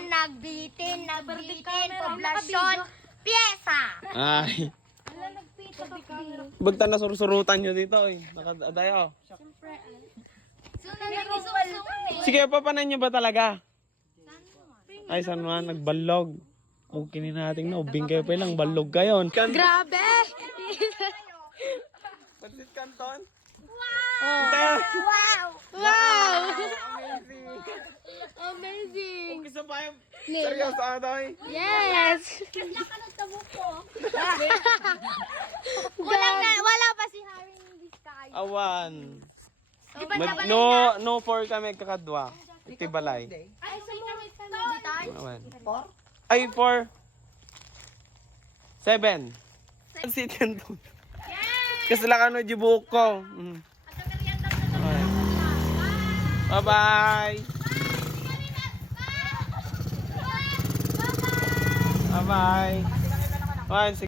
nagbitin, poblasyon, pyesa. Ay. Bagta na sursurutan nyo dito eh. Nakadayo. Sige, papanan nyo ba talaga? Ay, saan man, nagbalog. Okay natin na, ubing kayo pa lang, balog kayo. Grabe! Pansit Canton? Wow! Wow! Amazing! Okay, sa bayan. Seryoso ata eh. Yes! Wala pa si Harry Vizcaya. Awan. Di ba dapat No for kami kakadwa. Itibalay. Ay, sumutan. Awan. Ay, 4. 7. Pansit Canton. Kasi lang ano, jibuk ko. Bye-bye. Bye-bye.